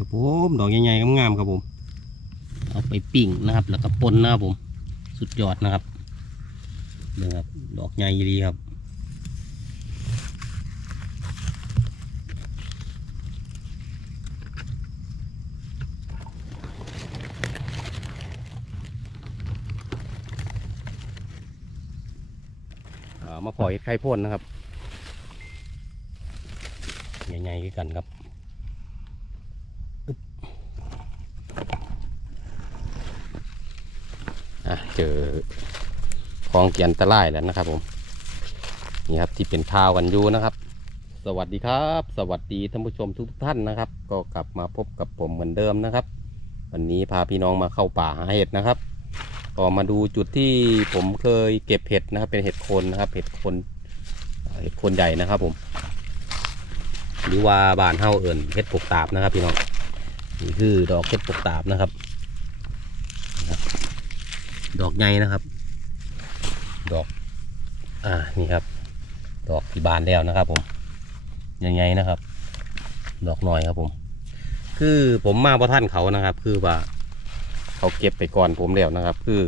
ครับผมดอกใหญ่ๆงามๆครับผม เอาไปปิ้งนะครับ แล้วก็ปนนะครับผม สุดยอดนะครับเบิ่ครับ ดอกใหญ่ดีครับมาปล่อยไข่พ่นนะครับใหญ่ๆกันครับ อะเจอของเกียนตะไลแล้วนะครับผมนี่ครับที่เป็นทาวกันอยู่นะครับ สวัสดีครับ สวัสดีท่านผู้ชมทุกท่านนะครับ ก็กลับมาพบกับผมเหมือนเดิมนะครับ วันนี้พาพี่น้องมาเข้าป่าหาเห็ดนะครับก็มาดูจุดที่ผมเคยเก็บเห็ดนะครับ เป็นเห็ดโคนนะครับ เห็ดโคนเห็ดโคนใหญ่นะครับ ผมหรือว่าบานเฮาเอิญเห็ดปกตาบนะครับ พี่น้องนี่คือดอกเห็ดปกตาบนะครับนะครับ ดอกใหญ่นะครับ ดอก อ่า นี่ครับ ดอกที่บานแล้วนะครับ ผมใหญ่ๆนะครับ ดอกน้อยครับผม คือผมมาพระท่านเขานะครับ คือว่า เขาเก็บไปก่อนผมแล้วนะครับ คือ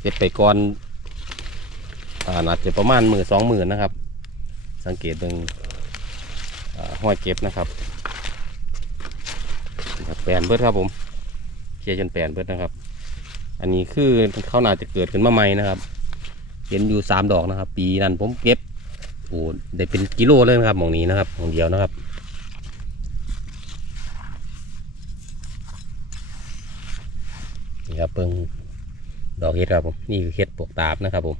เก็บไปก่อน อ่าน่าจะประมาณหมื่นสองหมื่นนะครับ สังเกตเบิ่งอ่าห้อยเก็บนะครับนะครับแปลนเบิดครับผม เคลียร์จนแปลนเบิดนะครับ อันนี้คือเขาน่าจะเกิดขึ้นมาใหม่นะครับ เห็นอยู่สามดอกนะครับ ปีนั้นผมเก็บโอ้ได้เป็นกิโลเลยนะครับหมองนี้นะครับหมองเดียวนะครับนี่ครับเพิ่งดอกเห็ดครับผมนี่คือเห็ดปวกตาบนะครับผม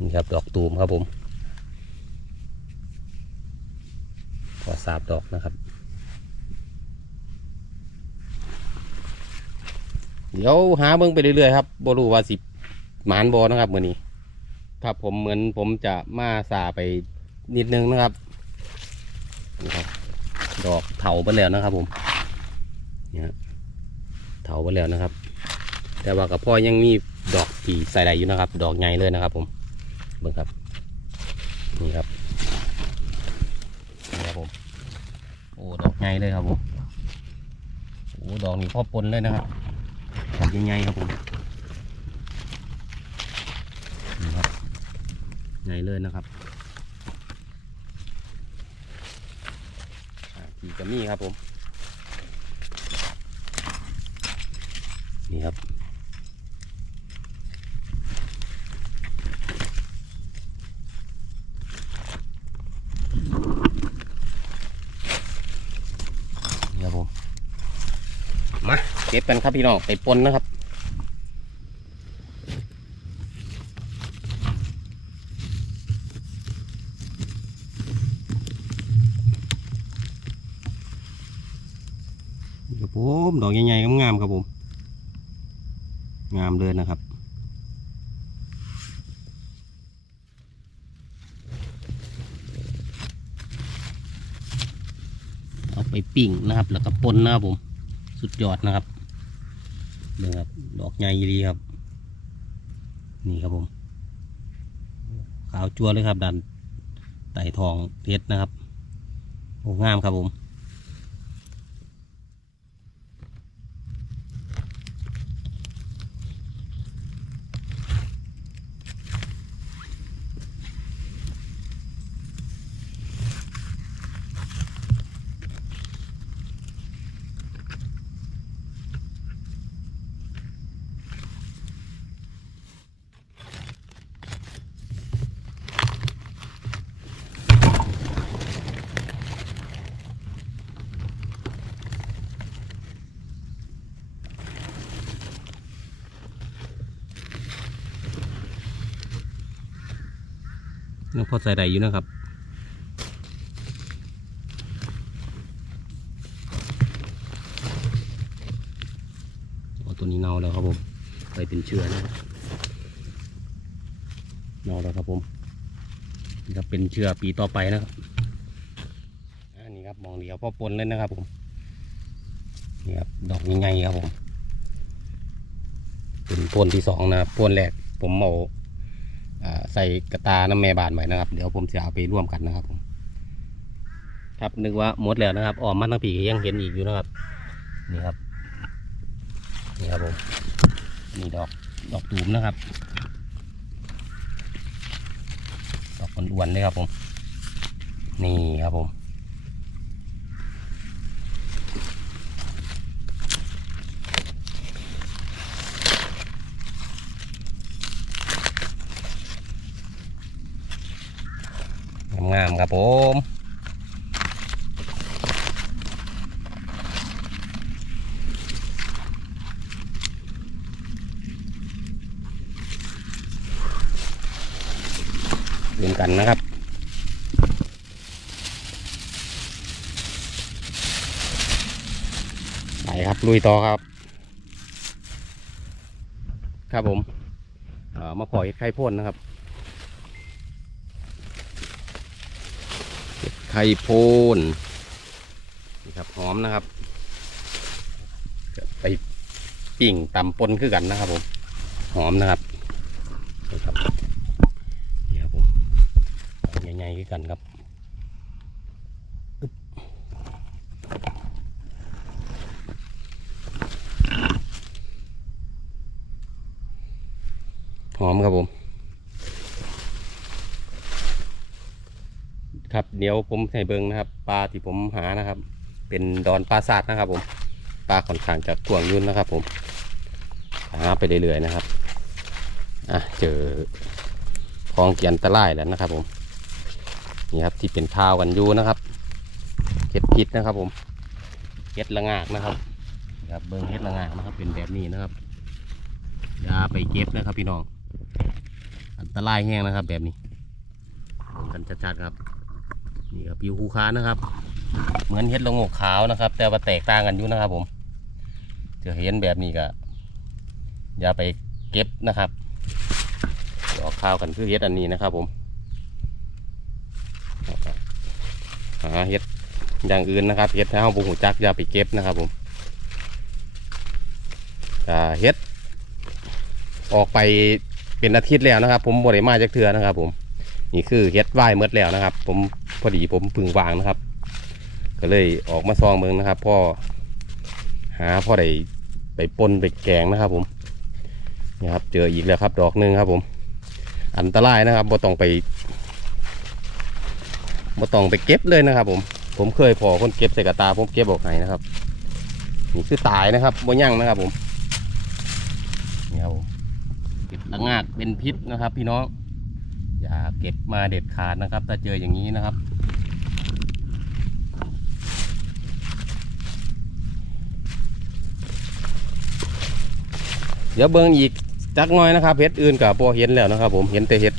นี่ครับดอกตูมครับผมขอ สาบดอกนะครับ เดี๋ยวหาเบิ่งไปเรื่อยๆครับบรูว่าสิบหมานบอนะครับมือนี้ครับผมเหมือนผมจะมาสาไปนิดนึงนะครับนี่ครับ ดอกเถาไปแล้วนะครับ ผมเนี่ยเถาไปแล้วนะครับ แต่ว่ากับพ่อยังมีดอกที่ใส่ได้อยู่นะครับ ดอกใหญ่เลยนะครับ ผมเบิ่งครับนี่ครับผม โอ้ดอกใหญ่เลยครับผมโอ้ดอกนี้พ่อปนเลยนะครับดอกใหญ่ๆครับผมนี่ครับใหญ่เลยนะครับขี่กระมี่ครับผมนี่ครับ นี่ครับผม มา เก็บกันครับพี่น้องไปปนนะครับครับผมดอกใหญ่ๆงามๆครับผม งามเลยนะครับเอาไปปิ้งนะครับ แล้วก็ปนนะครับผม สุดยอดนะครับ นี่ครับ ดอกใหญ่ดีครับ นี่ครับผม ขาวจัวเลยครับดันไต่ทองเพชรนะครับโอ้งามครับผม ยังพอใส่ได้อยู่นะครับตัวนี้เน่าแล้วครับผมไปเป็นเชื้อนะเน่าแล้วครับผมนี่ครับเป็นเชื้อปีต่อไปนะครับอันนี้ครับมองเดียวพ่อปนเลยนะครับผมนี่ครับดอกใหญ่ๆครับผมเป็นพ่นที่สองนะครับพ่นแรกผมเอา ใส่กระตาน้ำแม่บานไว้นะครับ เดี๋ยวผมจะเอาไปร่วมกันนะครับผมครับนึกว่าหมดแล้วนะครับออมมาทั้งปียังเห็นอีกอยู่นะครับ นี่ครับ นี่ครับผมนี่ดอกดอกตูมนะครับ ดอกอ้วนๆเลยครับผม นี่ครับผม งามครับผมรวมกันนะครับไปครับลุยต่อครับ ครับผมเอ่อมาปล่อยไข่พ่นนะครับ ไข่โพนนี่ครับหอมนะครับไปปิ่งตำปนขึ้นกันนะครับผมหอมนะครับนี่ครับนี่ครับผมใหญ่ๆคือกันครับอึ๊บหอมครับผม ครับ เดี๋ยวผมใส่เบิงนะครับปลาที่ผมหานะครับ เป็นดอนปลาซาดนะครับ ผมปลาค่อนข้างจะกวงยุ่นนะครับ ผมหาไปเรื่อยๆนะครับอะเจอของเกียนตะไลแล้วนะครับ ผมนี่ครับที่เป็นข้าวกันอยูนะครับเห็ดพิษนะครับ ผมเห็ดละงากนะครับนี่ครับเบิงเห็ดละงากนะครับ เป็นแบบนี้นะครับอย่าไปเก็บนะครับพี่น้อง อันตรายแห้งนะครับแบบนี้กันชัดๆครับ นี่ครับผิวคูค้านะครับ เหมือนเห็ดละงกขาวนะครับ แต่ว่าแตกต่างกันอยู่นะครับ ผมจะเห็นแบบนี้ก็อย่าไปเก็บนะครับดอกข้าวกันคือเห็ดอันนี้นะครับ ผมหาเห็ดอย่างอื่นนะครับเห็ดถ้าเราบุหูจักอย่าไปเก็บนะครับ ผมเห็ดออกไปเป็นอาทิตย์แล้วนะครับ ผมบริมาจากเถือนะครับ ผม นี่คือเฮ็ดไหวเมดแล้วนะครับ ผมพอดีผมพึ่งวางนะครับ ก็เลยออกมาซองเมืองนะครับพ่อหาพ่อได้ไปปนไปแกงนะครับ ผมนี่ครับ เจออีกแล้วครับ ดอกหนึ่งครับ ผม อันตรายนะครับบ่ต้องไปบ่ต้องไปเก็บเลยนะครับ ผม ผมเคยพอคนเก็บใส่กระตาผมเก็บออกไหนนะครับนี่คือตายนะครับบ่ยั่งนะครับ ผมนี่ครับผมเก็บละงากเป็นพิษนะครับ พี่น้อง อย่าเก็บมาเด็ดขาดนะครับ ถ้าเจออย่างนี้นะครับ เดี๋ยวเบิ้งอีกจักหน้อยนะครับเห็ดอื่นกับพอเห็นแล้วนะครับ ผมเห็นแต่เห็ด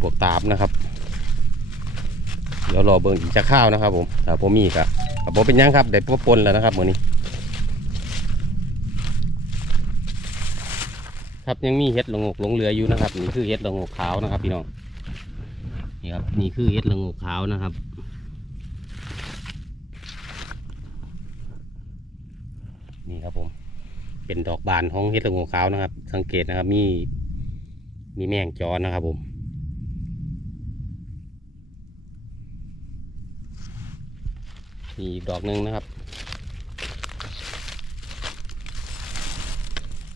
พวกตาบนะครับ เดี๋ยวรอเบิ้งอีกจะข้าวนะครับ ผมถ้าผมมีกับผมเป็นยังครับได้พวปนแล้วนะครับมือนี้ ครับยังมีเห็ดละโงกหลงเหลืออยู่นะครับ นี่คือเห็ดละโงกขาวนะครับ พี่น้องนี่ครับนี่คือเห็ดละโงกขาวนะครับนี่ครับผม เป็นดอกบานของเห็ดละโงกขาวนะครับ สังเกตนะครับมีมีแมงจอนะครับผมมีดอกหนึ่งนะครับ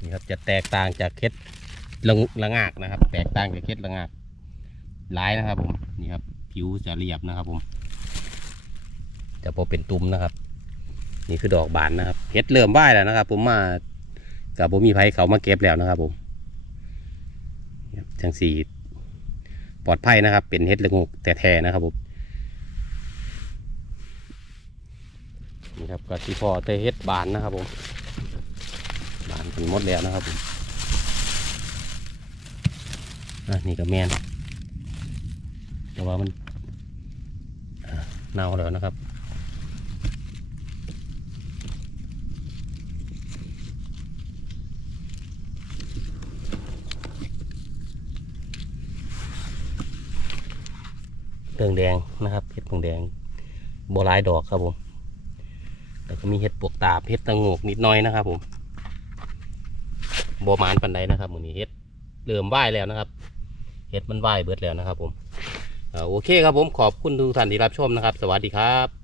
นี่ครับจะแตกต่างจากเค็ดละงละงากนะครับ แตกต่างจากเค็ดละงากหลายนะครับ ผมนี่ครับ ผิวจะเรียบนะครับ ผมจะพอเป็นตุ่มนะครับ นี่คือดอกบานนะครับเห็ดเริ่มไหวแล้วนะครับ ผมมากับผมมีไผเขามาเก็บแล้วนะครับผมจังสีปลอดภัยนะครับ เป็นเห็ดละงกแต่แท้นะครับผมนี่ครับก็ที่พอแต่เห็ดบานนะครับผม เป็นหมดแล้วนะครับผมนี่ก็แมนแต่ว่ามันเน่าแล้วนะครับเรื่องแดงนะครับเห็ดเพิ่งแดงโบรายดอกครับผมแล้วก็มีเห็ดปวกตาเห็ดตะโงกนิดน้อยนะครับผม บมานปันไดนะครับมือนี้เฮ็ดเริ่มไหวแล้วนะครับเฮ็ดมันไหวเบิดแล้วนะครับ ผมโอเคครับผมขอบคุณทุกท่านที่รับชมนะครับ สวัสดีครับ